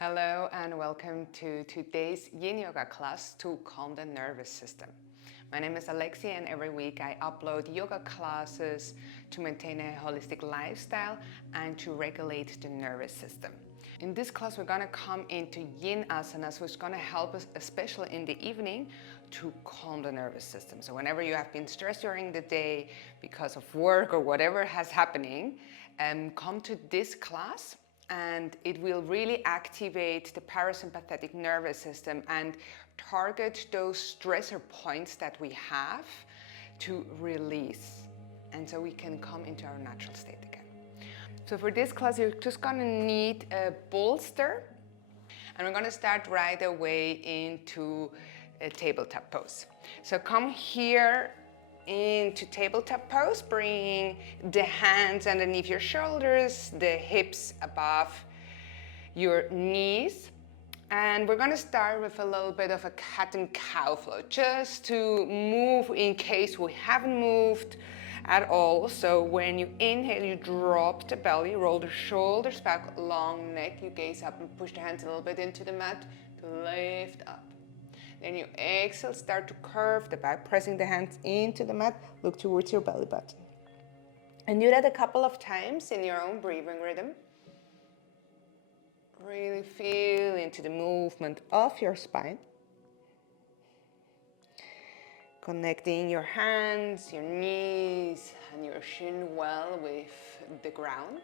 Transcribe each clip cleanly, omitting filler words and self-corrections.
Hello and welcome to today's Yin Yoga class to calm the nervous system. My name is Alexi and every week I upload yoga classes to maintain a holistic lifestyle and to regulate the nervous system. In this class we're going to come into Yin asanas, which is going to help us, especially in the evening, to calm the nervous system. So whenever you have been stressed during the day because of work or whatever has happening, come to this class and it will really activate the parasympathetic nervous system and target those stressor points that we have to release. And so we can come into our natural state again. So for this class, you're just gonna need a bolster, and we're gonna start right away into a tabletop pose. So come here into tabletop pose, bringing the hands underneath your shoulders, the hips above your knees. And we're gonna start with a little bit of a cat and cow flow, just to move in case we haven't moved at all. So when you inhale, you drop the belly, roll the shoulders back, long neck, you gaze up and push the hands a little bit into the mat to lift up. Then you exhale, start to curve the back, pressing the hands into the mat, look towards your belly button. And do that a couple of times in your own breathing rhythm. Really feel into the movement of your spine. Connecting your hands, your knees, and your shin well with the ground.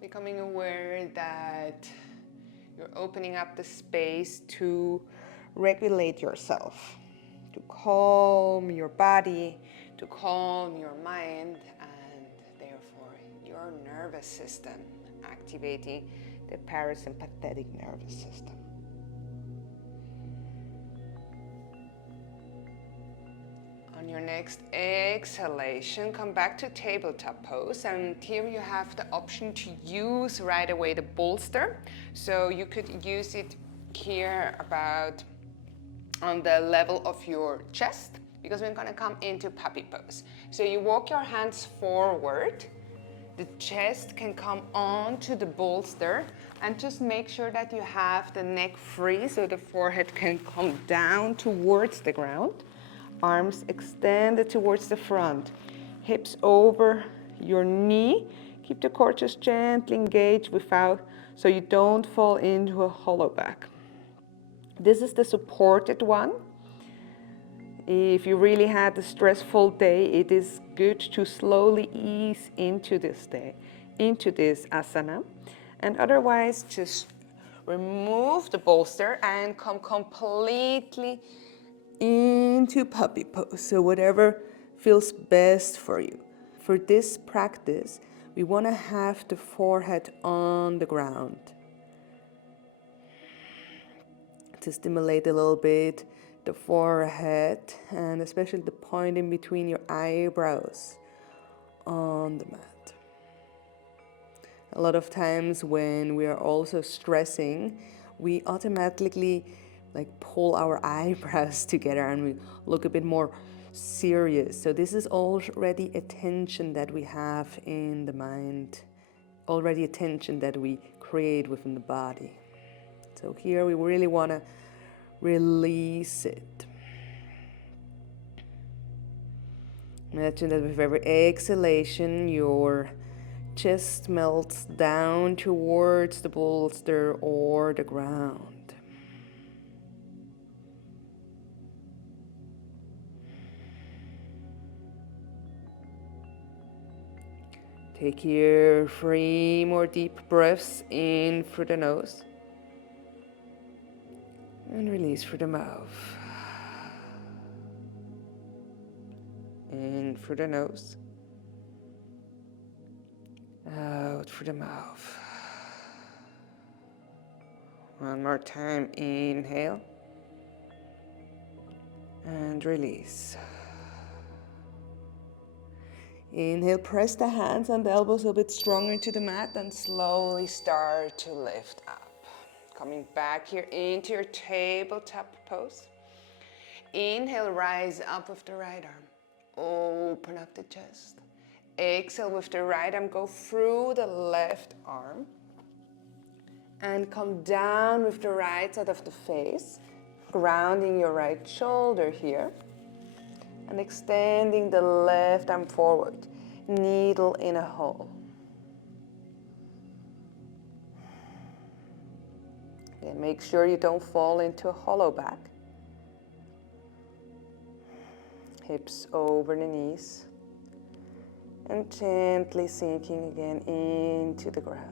Becoming aware that you're opening up the space to regulate yourself, to calm your body, to calm your mind, and therefore your nervous system, activating the parasympathetic nervous system. On your next exhalation, come back to tabletop pose, and here you have the option to use right away the bolster. So you could use it here about on the level of your chest, because we're going to come into puppy pose. So you walk your hands forward, the chest can come onto the bolster, and just make sure that you have the neck free so the forehead can come down towards the ground. Arms extended towards the front, hips over your knee. Keep the core just gently engaged so you don't fall into a hollow back. This is the supported one. If you really had a stressful day, it is good to slowly ease into this asana. And otherwise, just remove the bolster and come completely into puppy pose. So whatever feels best for you. For this practice, we want to have the forehead on the ground to stimulate a little bit the forehead, and especially the point in between your eyebrows on the mat. A lot of times when we are also stressing, we automatically pull our eyebrows together and we look a bit more serious. So this is already a tension that we have in the mind, already a tension that we create within the body. So here we really want to release it. Imagine that with every exhalation, your chest melts down towards the bolster or the ground. Take here 3 more deep breaths in through the nose and release through the mouth. In through the nose, out through the mouth. One more time, inhale and release. Inhale, press the hands and the elbows a bit stronger into the mat and slowly start to lift up. Coming back here into your tabletop pose. Inhale, rise up with the right arm. Open up the chest. Exhale with the right arm, go through the left arm. And come down with the right side of the face, grounding your right shoulder here. And extending the left arm forward, needle in a hole. And make sure you don't fall into a hollow back. Hips over the knees. And gently sinking again into the ground.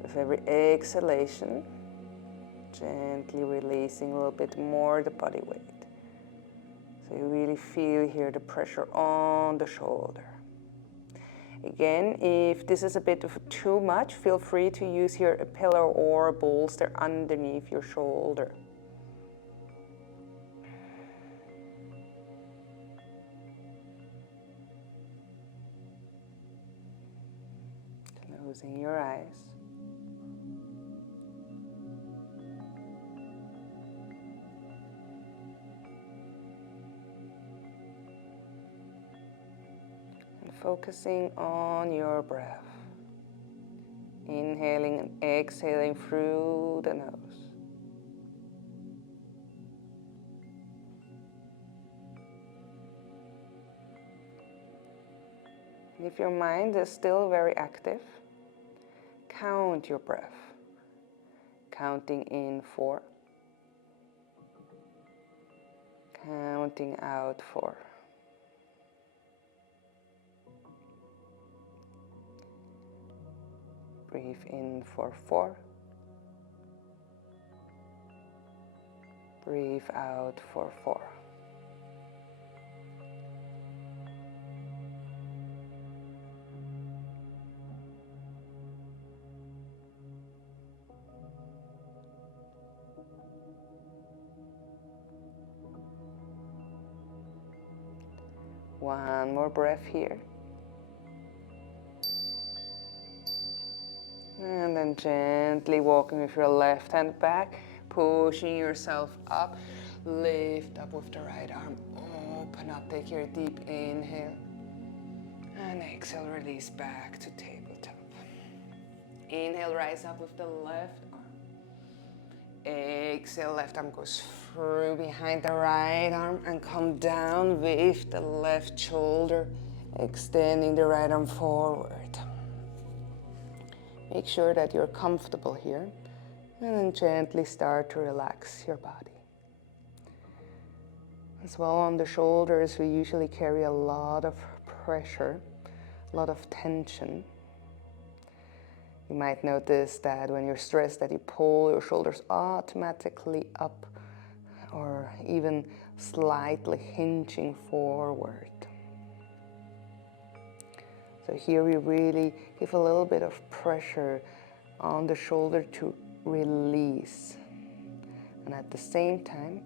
With every exhalation, gently releasing a little bit more the body weight. So you really feel here the pressure on the shoulder. Again, if this is a bit of too much, feel free to use here a pillow or a bolster underneath your shoulder. Closing your eyes. And focusing on your breath. Inhaling and exhaling through the nose. If your mind is still very active, count your breath. Counting in 4. Counting out 4. Breathe in for 4. Breathe out for 4. One more breath here. And then gently walking with your left hand back, pushing yourself up. Lift up with the right arm. Open up, take your deep inhale. And exhale, release back to tabletop. Inhale, rise up with the left arm. Exhale, left arm goes through behind the right arm and come down with the left shoulder, extending the right arm forward. Make sure that you're comfortable here, and then gently start to relax your body. As well, on the shoulders, we usually carry a lot of pressure, a lot of tension. You might notice that when you're stressed that you pull your shoulders automatically up or even slightly hinging forward. So here we really give a little bit of pressure on the shoulder to release. And at the same time,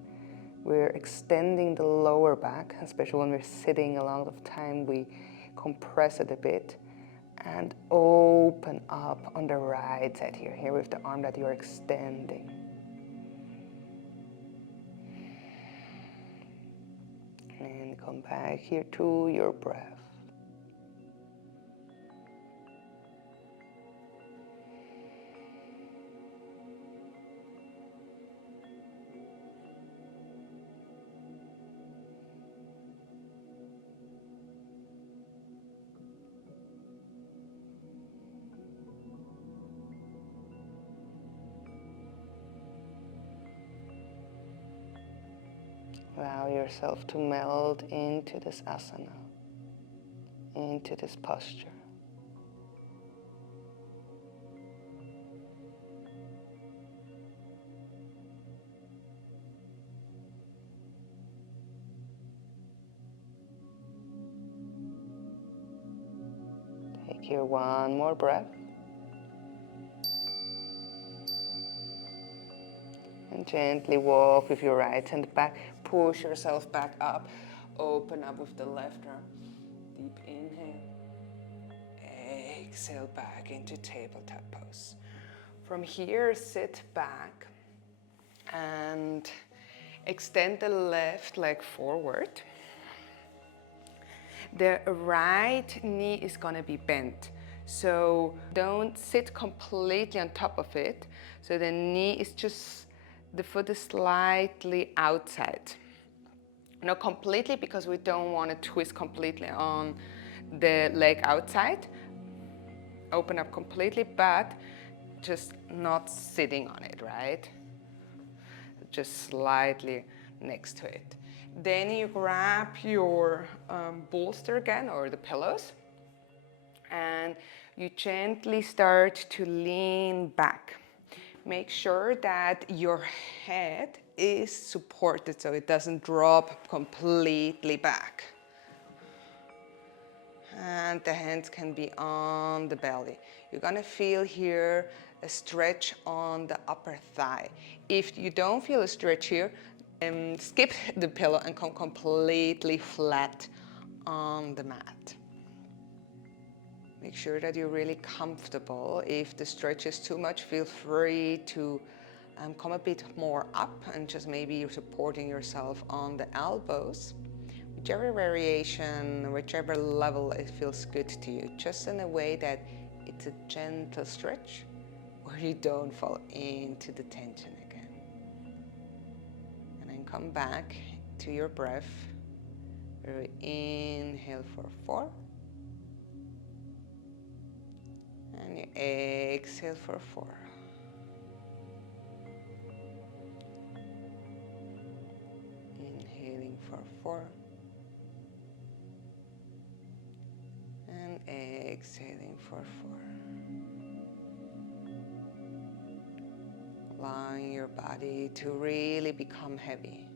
we're extending the lower back, especially when we're sitting a lot of time, we compress it a bit and open up on the right side here, here with the arm that you're extending. And come back here to your breath. Allow yourself to melt into this asana, into this posture. Take here one more breath. And gently walk with your right hand back. Push yourself back up. Open up with the left arm. Deep inhale. Exhale back into tabletop pose. From here, sit back and extend the left leg forward. The right knee is gonna be bent. So don't sit completely on top of it. So the knee is just, the foot is slightly outside. Not completely, because we don't want to twist completely on the leg outside. Open up completely, but just not sitting on it, right? Just slightly next to it. Then you grab your bolster again, or the pillows, and you gently start to lean back. Make sure that your head is supported so it doesn't drop completely back. And the hands can be on the belly. You're gonna feel here a stretch on the upper thigh. If you don't feel a stretch here, skip the pillow and come completely flat on the mat. Make sure that you're really comfortable. If the stretch is too much, feel free to come a bit more up and just maybe you're supporting yourself on the elbows. Whichever variation, whichever level it feels good to you, just in a way that it's a gentle stretch where you don't fall into the tension again. And then come back to your breath. Inhale for 4. And you exhale for 4. Inhaling for 4. And exhaling for 4. Allowing your body to really become heavy.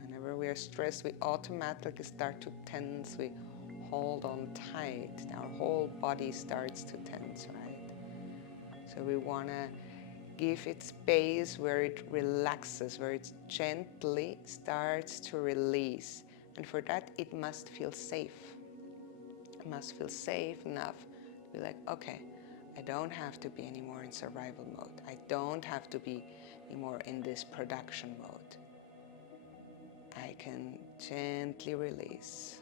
Whenever we are stressed, we automatically start to tense. We hold on tight. Our whole body starts to tense, right? So we want to give it space where it relaxes, where it gently starts to release. And for that, it must feel safe. It must feel safe enough to be like, okay, I don't have to be anymore in survival mode. I don't have to be anymore in this production mode. I can gently release.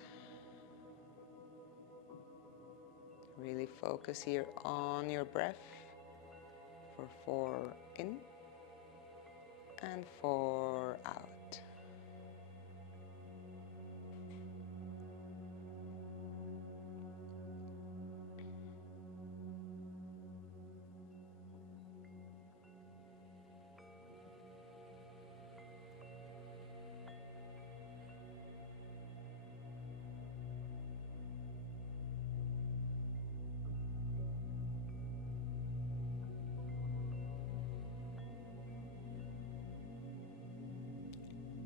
Really focus here on your breath for 4 in and 4 out.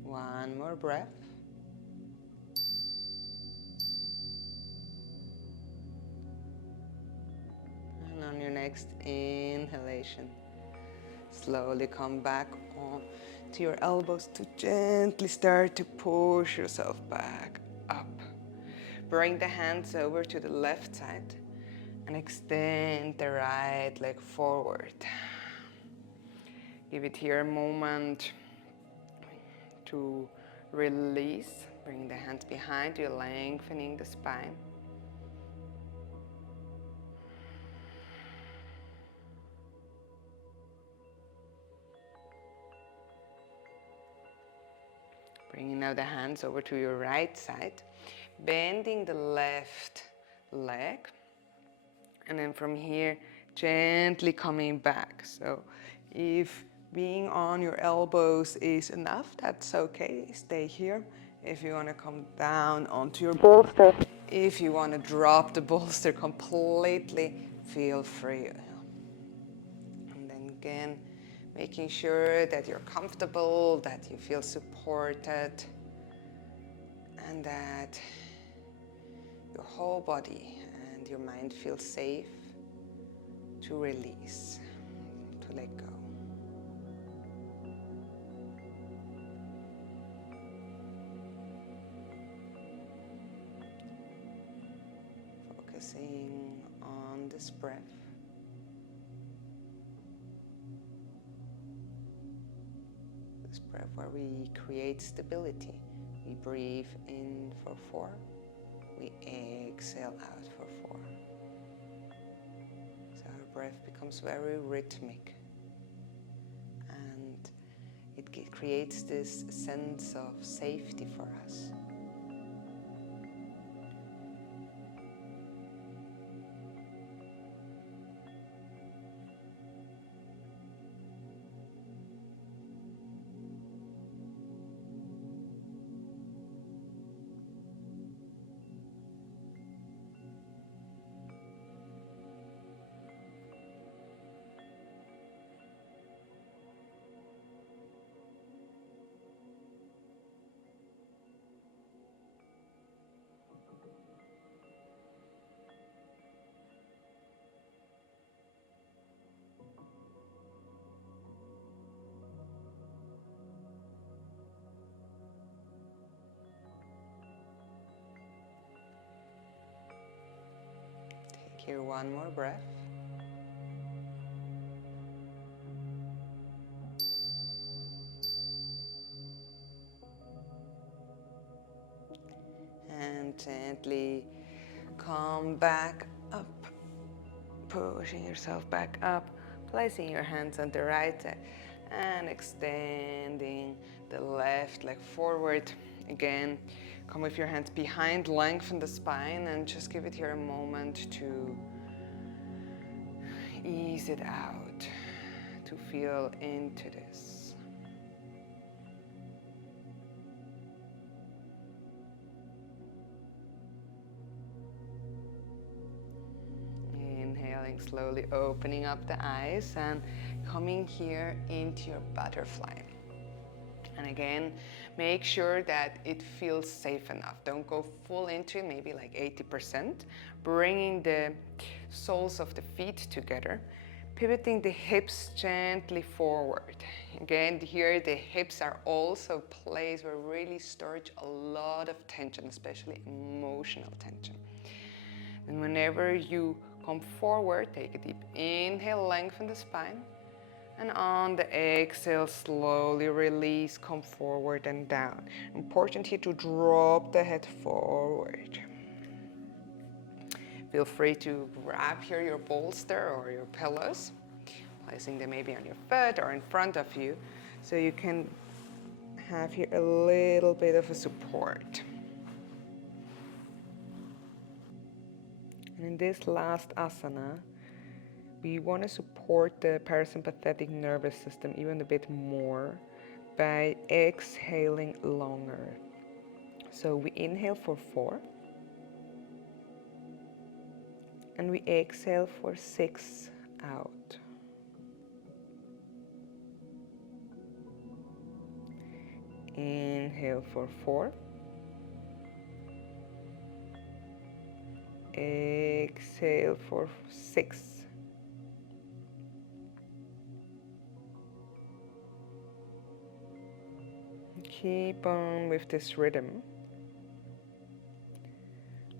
One more breath. And on your next inhalation, slowly come back on to your elbows to gently start to push yourself back up. Bring the hands over to the left side and extend the right leg forward. Give it here a moment to release. Bring the hands behind you, lengthening the spine. Bringing now the hands over to your right side, bending the left leg, and then from here, gently coming back. So if being on your elbows is enough, that's okay, stay here. If you want to come down onto your bolster, if you want to drop the bolster completely, feel free. And then again, making sure that you're comfortable, that you feel supported, and that your whole body and your mind feel safe to release, to let go. Focusing on this breath. This breath where we create stability. We breathe in for 4. We exhale out for 4. So our breath becomes very rhythmic. And it creates this sense of safety for us. Take here one more breath. And gently come back up, pushing yourself back up, placing your hands on the right side and extending the left leg forward. Again, come with your hands behind, lengthen the spine, and just give it here a moment to ease it out, to feel into this. Inhaling, slowly opening up the eyes and coming here into your butterfly. And again, make sure that it feels safe enough. Don't go full into it, maybe like 80%. Bringing the soles of the feet together. Pivoting the hips gently forward. Again, here the hips are also a place where really storage a lot of tension, especially emotional tension. And whenever you come forward, take a deep inhale, lengthen the spine. And on the exhale, slowly release, come forward and down. Important here to drop the head forward. Feel free to grab here your bolster or your pillows, placing them maybe on your foot or in front of you, so you can have here a little bit of a support. And in this last asana, we want to support the parasympathetic nervous system even a bit more by exhaling longer. So we inhale for 4 and we exhale for 6 out. Inhale for 4. Exhale for 6. Keep on with this rhythm.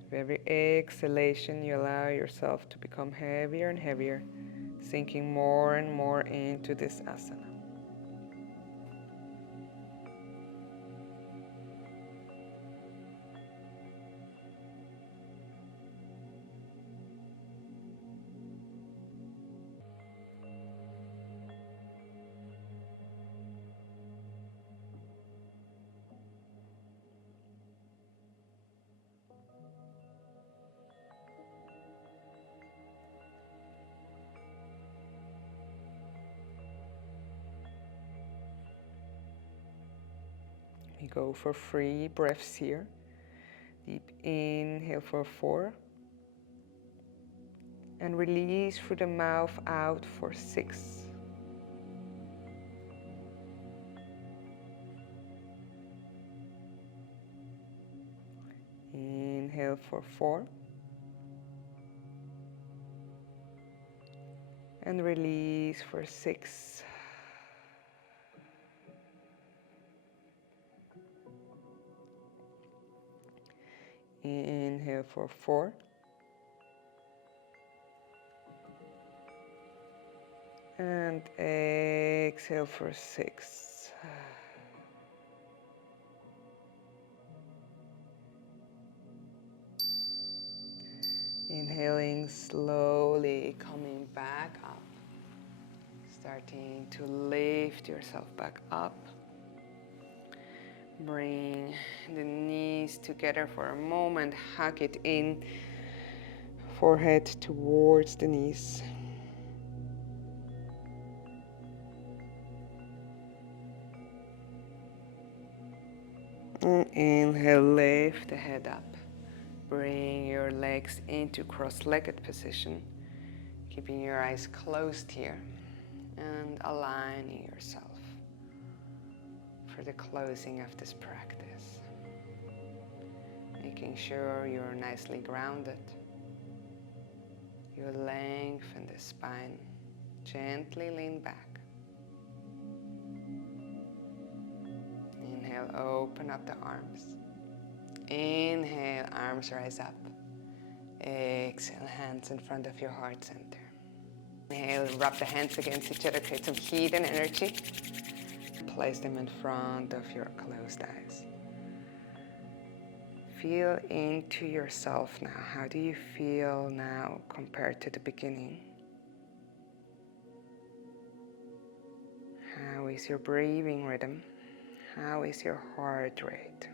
With every exhalation, you allow yourself to become heavier and heavier, sinking more and more into this asana. We go for 3 breaths here. Deep inhale for 4. And release through the mouth out for 6. Inhale for 4. And release for 6. Inhale for 4. And exhale for 6. Inhaling slowly, coming back up. Starting to lift yourself back up. Bring the knees together for a moment. Hug it in. Forehead towards the knees. And inhale, lift the head up. Bring your legs into cross-legged position. Keeping your eyes closed here. And aligning yourself for the closing of this practice. Making sure you're nicely grounded. You lengthen the spine. Gently lean back. Inhale, open up the arms. Inhale, arms rise up. Exhale, hands in front of your heart center. Inhale, rub the hands against each other, create some heat and energy. Place them in front of your closed eyes. Feel into yourself now. How do you feel now compared to the beginning? How is your breathing rhythm? How is your heart rate?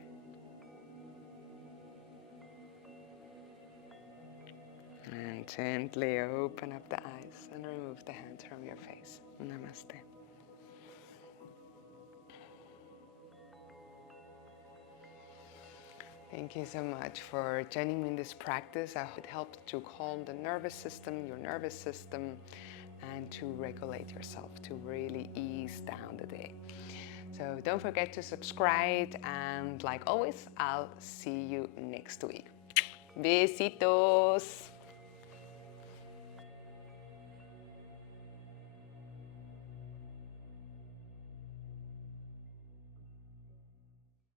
And gently open up the eyes and remove the hands from your face. Namaste. Thank you so much for joining me in this practice. I hope it helped to calm the nervous system, your nervous system, and to regulate yourself, to really ease down the day. So don't forget to subscribe, and like always, I'll see you next week. Besitos!